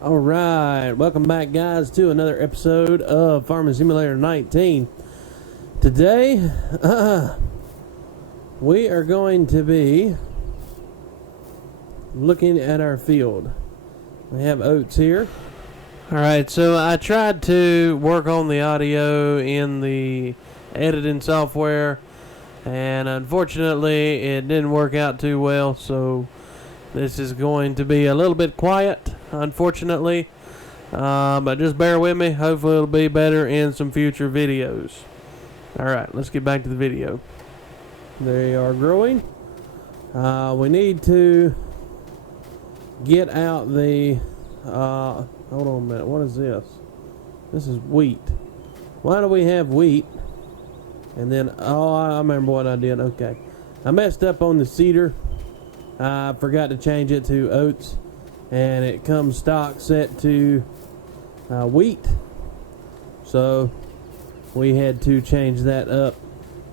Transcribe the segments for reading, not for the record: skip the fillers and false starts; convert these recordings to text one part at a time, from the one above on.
Alright, welcome back guys to another episode of Farming Simulator 19. Today, we are going to be looking at our field. We have oats here. Alright, so I tried to work on the audio in the editing software, and unfortunately it didn't work out too well, so this is going to be a little bit quiet, unfortunately, but just bear with me. Hopefully it'll be better in some future videos. Alright, let's get back to the video. They are growing. We need to get out the hold on a minute, what is this? This is wheat. Why do we have wheat? And then, oh, I remember what I did. Okay, I messed up on the cedar. I forgot to change it to oats, and it comes stock set to wheat, so we had to change that up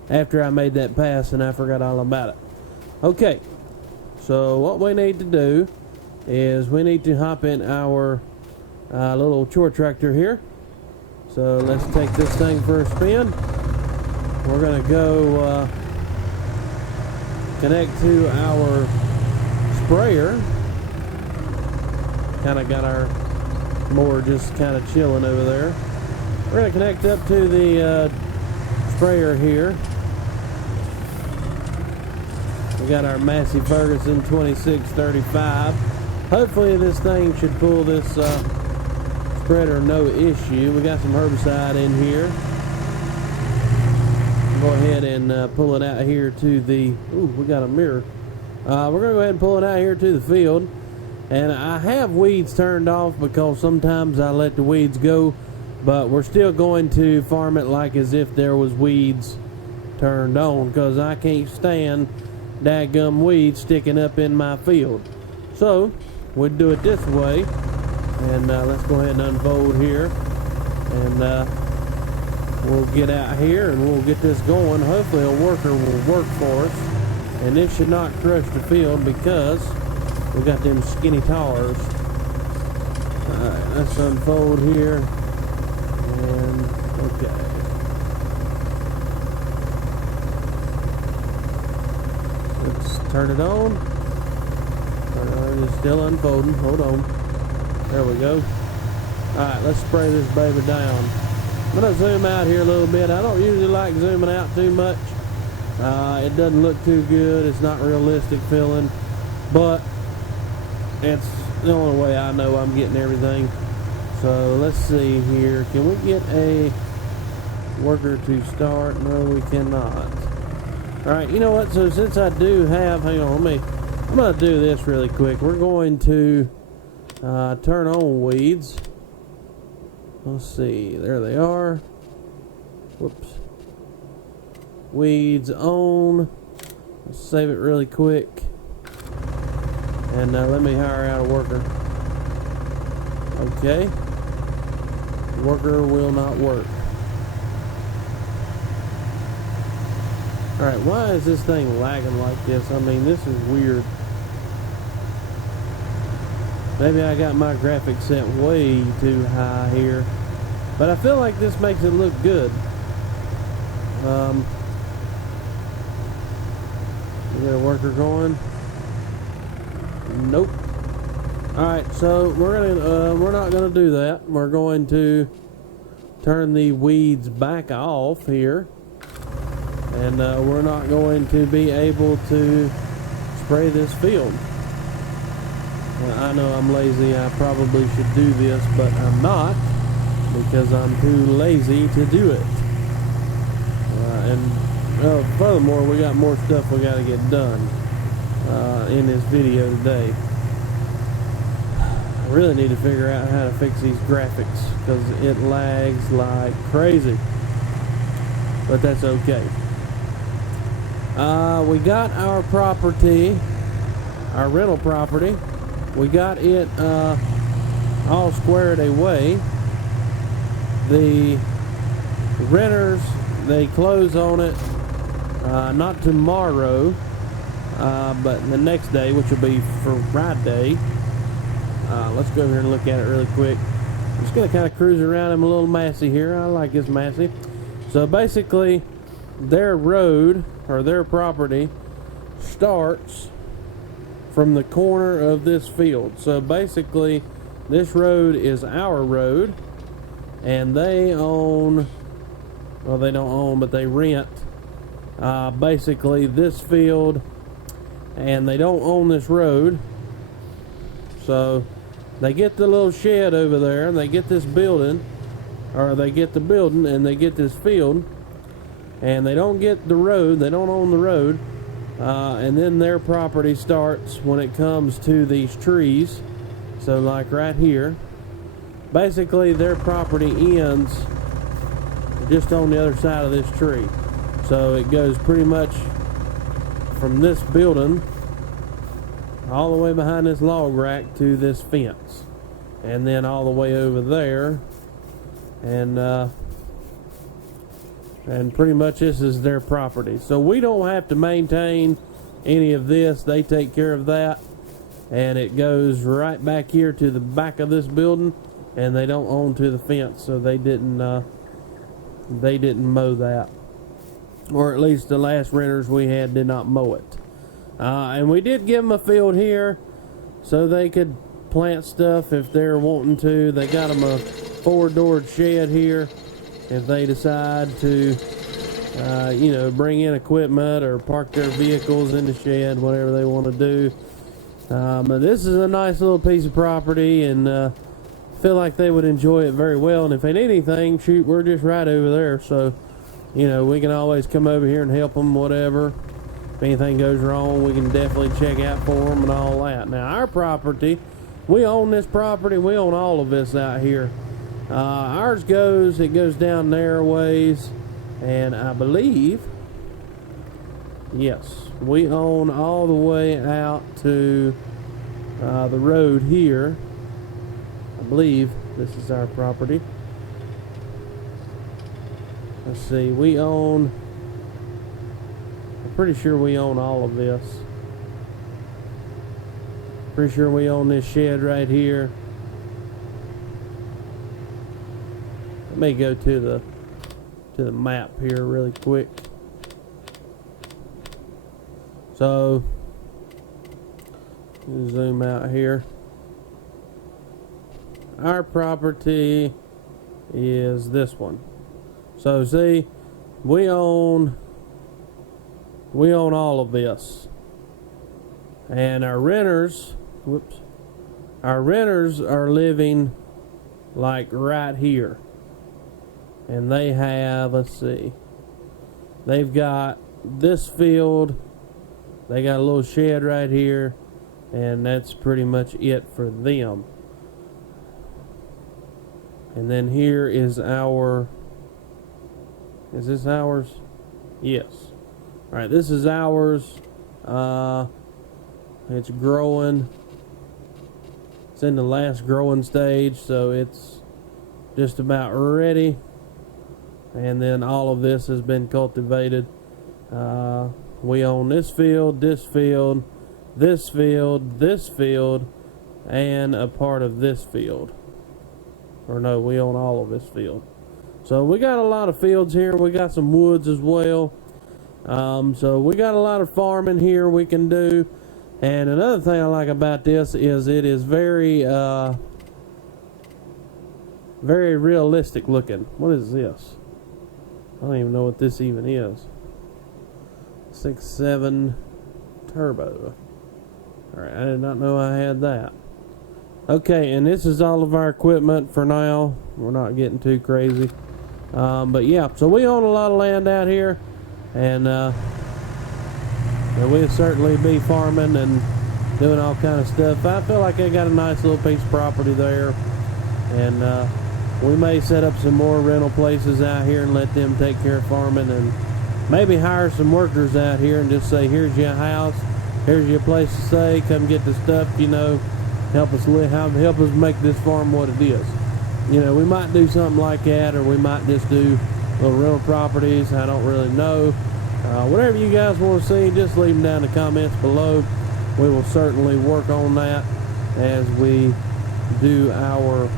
after I made that pass, and I forgot all about it. Okay, so what we need to do is we need to hop in our little chore tractor here. So let's take this thing for a spin. We're gonna go connect to our sprayer. Kind of got our mower just kind of chilling over there. We're going to connect up to the sprayer here. We got our Massey Ferguson 2635. Hopefully this thing should pull this spreader no issue. We got some herbicide in here. Go ahead and pull it out here to the, ooh, we got a mirror. We're going to go ahead and pull it out here to the field. And I have weeds turned off because sometimes I let the weeds go. But we're still going to farm it like as if there was weeds turned on, because I can't stand dadgum weeds sticking up in my field. So, we'll do it this way. And let's go ahead and unfold here. And we'll get out here and we'll get this going. Hopefully a worker will work for us. And this should not crush the field because we got them skinny tars. Alright, let's unfold here. And okay. Let's turn it on. It's still unfolding. Hold on. There we go. Alright, let's spray this baby down. I'm going to zoom out here a little bit. I don't usually like zooming out too much. It doesn't look too good. It's not realistic feeling, but it's the only way I know I'm getting everything. So let's see here. Can we get a worker to start? No, we cannot. Alright, you know what? So since I do have, hang on, I'm going to do this really quick. We're going to turn on weeds. Let's see. There they are. Whoops. Weeds on. Let's save it really quick. And let me hire out a worker. Okay. Worker will not work. Alright, why is this thing lagging like this? I mean, this is weird. Maybe I got my graphics set way too high here. But I feel like this makes it look good. We got a worker going. Nope. Alright, so we're not gonna do that. We're going to turn the weeds back off here. And we're not going to be able to spray this field. I know I'm lazy. I probably should do this, but I'm not, because I'm too lazy to do it. Furthermore, we got more stuff we got to get done in this video today. I really need to figure out how to fix these graphics because it lags like crazy. But that's okay. We got our property, our rental property. We got it all squared away. The renters, they close on it not tomorrow, but the next day, which will be for Friday. Let's go over here and look at it really quick. I'm just going to kind of cruise around. I'm a little Massey here. I like this Massey. So basically, their road or their property starts from the corner of this field. So basically, this road is our road, and they own, well, they don't own, but they rent basically this field, and they don't own this road. So they get the little shed over there, and they get this building, or they get the building, and they get this field, and they don't get the road. They don't own the road. And then their property starts when it comes to these trees. So like right here, basically their property ends just on the other side of this tree. So it goes pretty much from this building all the way behind this log rack to this fence, and then all the way over there, and pretty much this is their property. So we don't have to maintain any of this. They take care of that, and it goes right back here to the back of this building, and they don't own to the fence, so they didn't mow that, or at least the last renters we had did not mow it. And we did give them a field here so they could plant stuff if they're wanting to. They got them a 4-doored shed here if they decide to, bring in equipment or park their vehicles in the shed, whatever they want to do. But this is a nice little piece of property, and feel like they would enjoy it very well. And if ain't anything, shoot, we're just right over there, so we can always come over here and help them, whatever. If anything goes wrong, we can definitely check out for them and all that. Now, our property, we own this property. We own all of this out here. Ours goes down narrow ways, and I believe, yes, we own all the way out to the road here. I believe this is our property. Let's see, I'm pretty sure we own all of this. Pretty sure we own this shed right here. Let me go to the map here really quick. So, zoom out here. Our property is this one. So see, we own all of this, and our renters are living like right here, and they have, let's see, they've got this field, they got a little shed right here, and that's pretty much it for them. And then here is our, is this ours? Yes. Alright, this is ours. It's growing. It's in the last growing stage, so it's just about ready. And then all of this has been cultivated. We own this field, this field, this field, this field, and a part of this field. Or no, we own all of this field. So we got a lot of fields here. We got some woods as well. So we got a lot of farming here we can do. And another thing I like about this is it is very very realistic looking. What is this? I don't even know what this even is. 6.7 turbo. Alright, I did not know I had that. Okay, and this is all of our equipment for now. We're not getting too crazy. But yeah, so we own a lot of land out here, and we'll certainly be farming and doing all kind of stuff. I feel like I got a nice little piece of property there, and we may set up some more rental places out here and let them take care of farming, and maybe hire some workers out here and just say, here's your house, here's your place to stay, come get the stuff, help us make this farm what it is. We might do something like that, or we might just do little rental properties. I don't really know. Whatever you guys want to see, just leave them down in the comments below. We will certainly work on that as we do our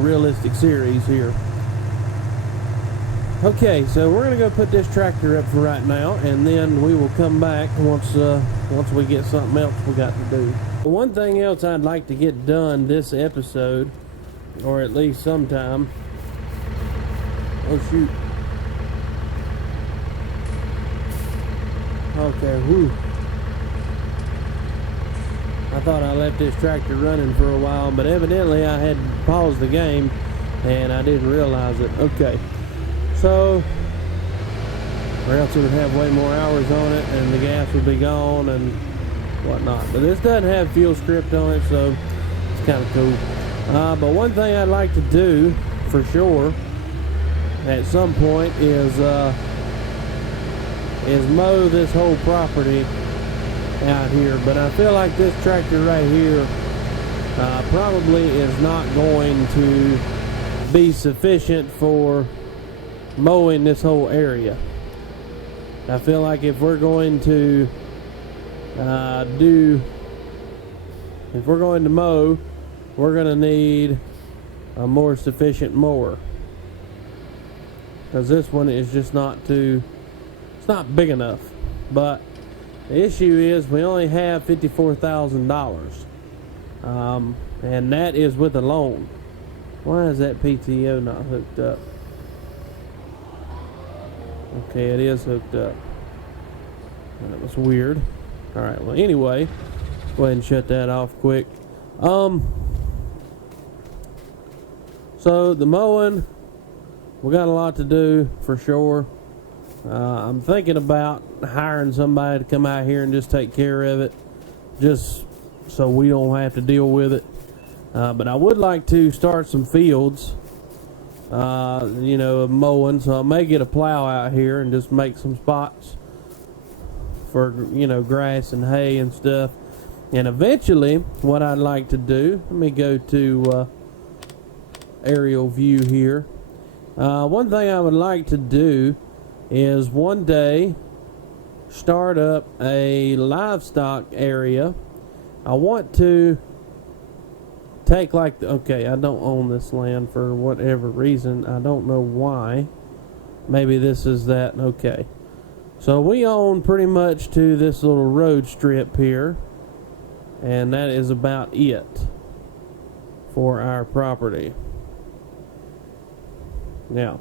realistic series here. Okay, so we're going to go put this tractor up for right now, and then we will come back once we get something else we got to do. One thing else I'd like to get done this episode, or at least sometime. Oh shoot. Okay, whew. I thought I left this tractor running for a while, but evidently I had paused the game and I didn't realize it. Okay. So, or else it would have way more hours on it and the gas would be gone and whatnot. But this doesn't have fuel script on it, so it's kind of cool. But one thing I'd like to do for sure at some point is mow this whole property out here. But I feel like this tractor right here probably is not going to be sufficient for mowing this whole area. I feel like if we're going to mow, we're going to need a more sufficient mower, because this one is just it's not big enough. But the issue is we only have $54,000, and that is with a loan. Why is that PTO not hooked up? Okay, it is hooked up. That was weird. Alright, well anyway, go ahead and shut that off quick. So the mowing, we got a lot to do for sure. I'm thinking about hiring somebody to come out here and just take care of it, just so we don't have to deal with it. But I would like to start some fields, of mowing, so I may get a plow out here and just make some spots for, grass and hay and stuff. And eventually, what I'd like to do, let me go to aerial view here. One thing I would like to do is one day start up a livestock area. I want to take okay, I don't own this land for whatever reason. I don't know why. Maybe this is that. Okay. So we own pretty much to this little road strip here, and that is about it for our property. Now,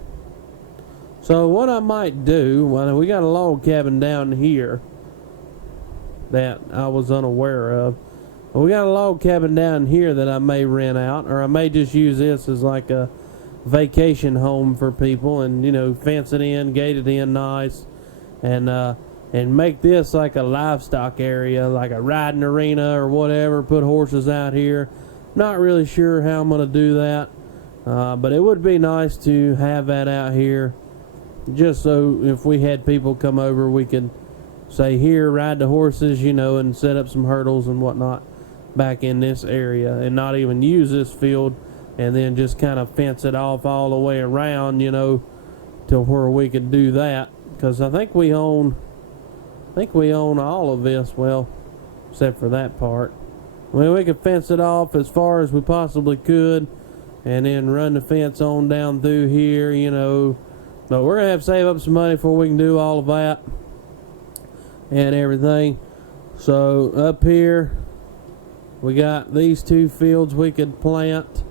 so what I might do, well, we got a log cabin down here that I was unaware of. We got a log cabin down here that I may rent out, or I may just use this as like a vacation home for people, and fence it in, gate it in nice, and make this like a livestock area, like a riding arena or whatever. Put horses out here. Not really sure how I'm gonna do that, but it would be nice to have that out here, just so if we had people come over, we could say, here, ride the horses, and set up some hurdles and whatnot back in this area, and not even use this field, and then just kind of fence it off all the way around, to where we could do that. Because I think we own all of this, well, except for that part. I mean, we could fence it off as far as we possibly could, and then run the fence on down through here, But we're gonna have to save up some money before we can do all of that and everything. So up here, we got these two fields we could plant.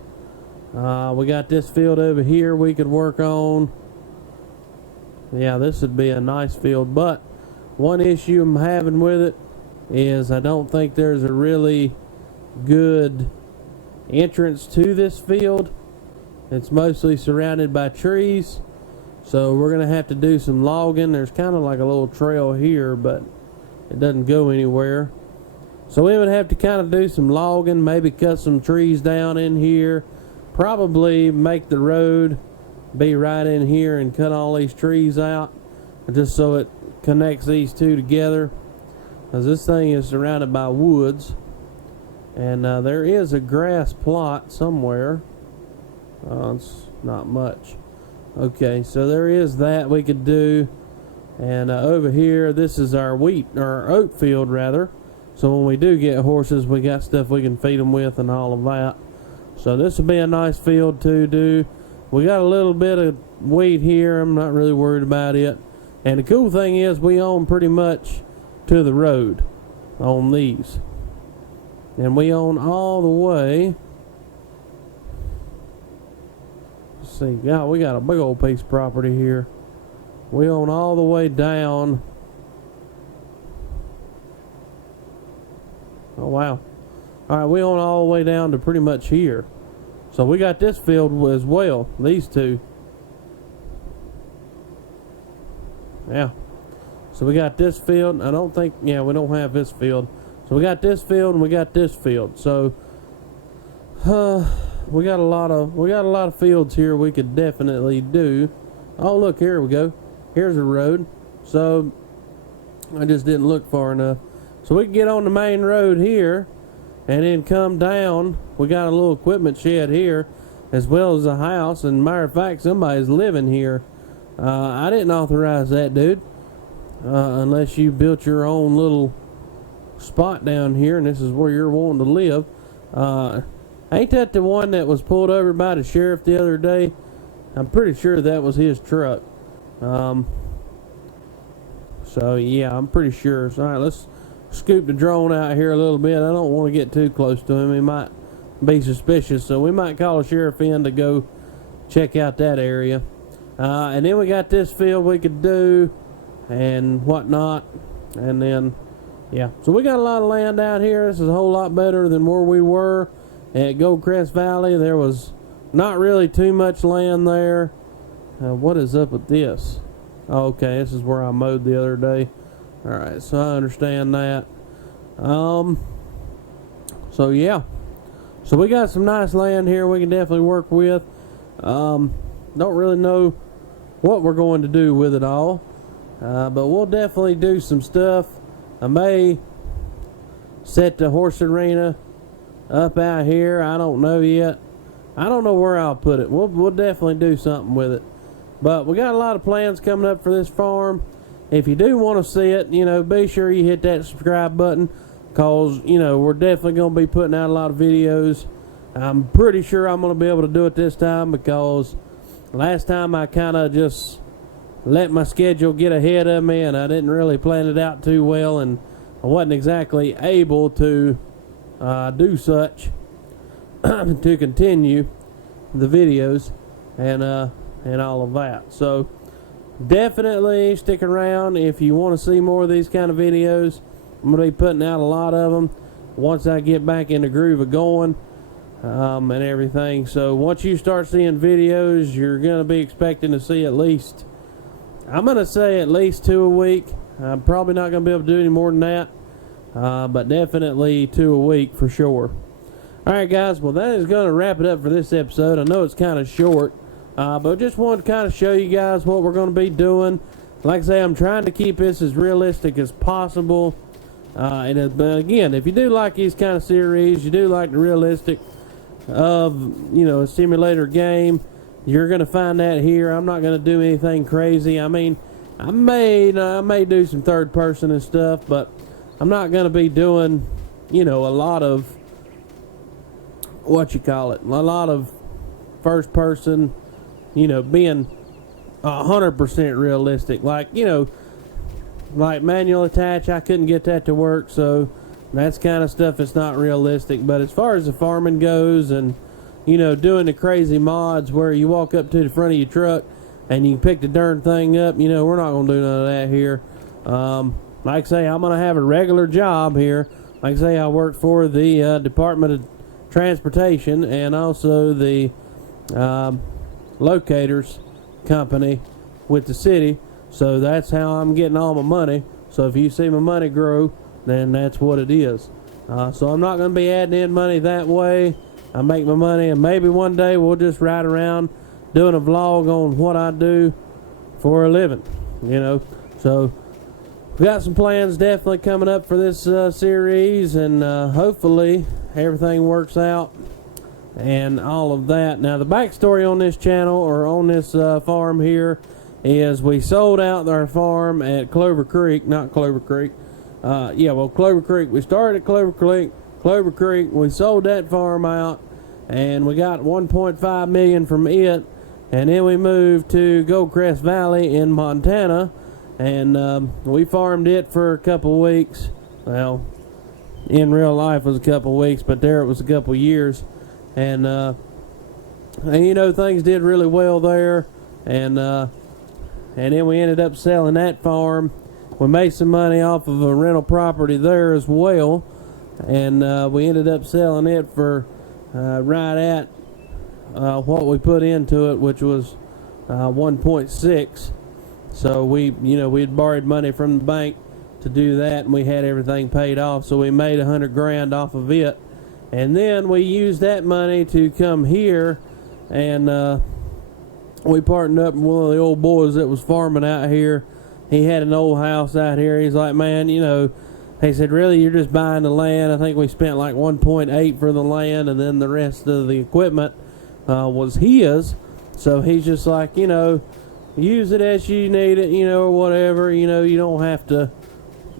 We got this field over here we could work on. Yeah, this would be a nice field, but one issue I'm having with it is I don't think there's a really good entrance to this field. It's mostly surrounded by trees, so we're gonna have to do some logging. There's kind of like a little trail here, but it doesn't go anywhere. So we would have to kind of do some logging, maybe cut some trees down in here, probably make the road be right in here and cut all these trees out, just so it connects these two together, because this thing is surrounded by woods. And there is a grass plot somewhere. It's not much. Okay, so there is that we could do. And over here, this is our wheat, or our oat field rather. So when we do get horses, we got stuff we can feed them with and all of that. So this will be a nice field to do. We got a little bit of wheat here. I'm not really worried about it. And the cool thing is we own pretty much to the road on these. And we own all the way. Let's see. God, we got a big old piece of property here. We own all the way down. Oh, wow. All right, we own all the way down to pretty much here. So we got this field as well, these two. Yeah. So we got this field. I don't think, yeah, we don't have this field. So we got this field and we got this field. So we got a lot of fields here we could definitely do. Oh, look, here we go. Here's a road. So I just didn't look far enough. So we can get on the main road here and then come down. We got a little equipment shed here as well as a house. And matter of fact, somebody's living here. I didn't authorize that, dude. Unless you built your own little spot down here and this is where you're wanting to live. Ain't that the one that was pulled over by the sheriff the other day? I'm pretty sure that was his truck. So yeah, I'm pretty sure. So, all right, let's scoop the drone out here a little bit. I don't want to get too close to him. He might be suspicious, so we might call a sheriff in to go check out that area. And then we got this field we could do and whatnot. And then, yeah. So we got a lot of land out here. This is a whole lot better than where we were at Goldcrest Valley. There was not really too much land there. What is up with this? Oh, okay, this is where I mowed the other day. Alright, so I understand that. So yeah. So we got some nice land here we can definitely work with. Don't really know what we're going to do with it all. But we'll definitely do some stuff. I may set the horse arena up out here. I don't know yet. I don't know where I'll put it. We'll definitely do something with it. But we got a lot of plans coming up for this farm. If you do want to see it, you know, be sure you hit that subscribe button, because, you know, we're definitely going to be putting out a lot of videos. I'm pretty sure I'm going to be able to do it this time, because last time I kind of just let my schedule get ahead of me and I didn't really plan it out too well, and I wasn't exactly able to do such to continue the videos and all of that. So definitely stick around if you want to see more of these kind of videos. I'm going to be putting out a lot of them once I get back in the groove of going and everything. So once you start seeing videos, you're going to be expecting to see at least, I'm going to say at least 2 a week. I'm probably not going to be able to do any more than that, but definitely 2 a week for sure. Alright guys, well that is going to wrap it up for this episode. I know it's kind of short, but just wanted to kind of show you guys what we're going to be doing. Like I say, I'm trying to keep this as realistic as possible. But again, if you do like these kind of series, you do like the realistic of, you know, a simulator game, you're going to find that here. I'm not going to do anything crazy. I mean, I may do some third person and stuff, but I'm not going to be doing, you know, a lot of, what you call it, a lot of first person, you know, being 100% realistic. Like, you know, like manual attach, I couldn't get that to work, so that's kind of stuff that's not realistic. But as far as the farming goes, and, you know, doing the crazy mods where you walk up to the front of your truck and you can pick the darn thing up, you know, we're not going to do none of that here. Like I say, I'm going to have a regular job here. Like I say, I work for the Department of Transportation and also the locators company with the city. So that's how I'm getting all my money. So if you see my money grow, then that's what it is. So I'm not going to be adding in money that way. I make my money, and maybe one day we'll just ride around doing a vlog on what I do for a living, you know. So we got some plans definitely coming up for this series, and hopefully everything works out and all of that. Now the backstory on this channel, or on this farm here, is we sold out our farm at Clover Creek, not Clover Creek, Clover Creek. We started at Clover Creek. We sold that farm out, and we got $1.5 million from it. And then we moved to Goldcrest Valley in Montana, and we farmed it for a couple of weeks. Well, in real life it was a couple of weeks, but there it was a couple of years. And things did really well there. And then we ended up selling that farm. We made some money off of a rental property there as well. And we ended up selling it for right at what we put into it, which was 1.6. So we had borrowed money from the bank to do that, and we had everything paid off. So we made $100,000 off of it, and then we used that money to come here, and we partnered up with one of the old boys that was farming out here. He had an old house out here. He's like, man, he said, really, you're just buying the land? I think we spent like 1.8 for the land, and then the rest of the equipment was his. So he's just like, use it as you need it, or whatever. You don't have to,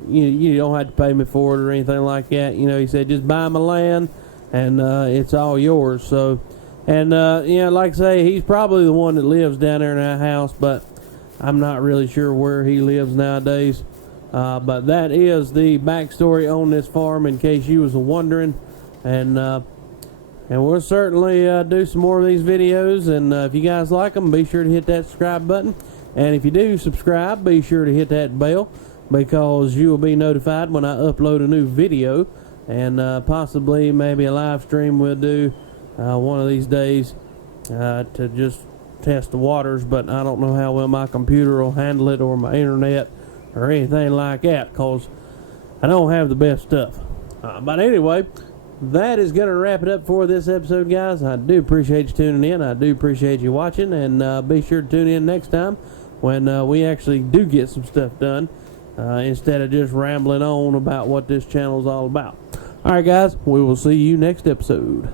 you don't have to pay me for it or anything like that. He said, just buy my land, and it's all yours. So, and like I say, he's probably the one that lives down there in that house, but I'm not really sure where he lives nowadays. But that is the backstory on this farm, in case you was wondering. And we'll certainly do some more of these videos. And if you guys like them, be sure to hit that subscribe button. And if you do subscribe, be sure to hit that bell, because you will be notified when I upload a new video. And possibly maybe a live stream we'll do one of these days to just test the waters. But I don't know how well my computer will handle it, or my internet, or anything like that, because I don't have the best stuff. But anyway, that is going to wrap it up for this episode, guys. I do appreciate you tuning in. I do appreciate you watching, and be sure to tune in next time when we actually do get some stuff done, instead of just rambling on about what this channel is all about. Alright, guys, we will see you next episode.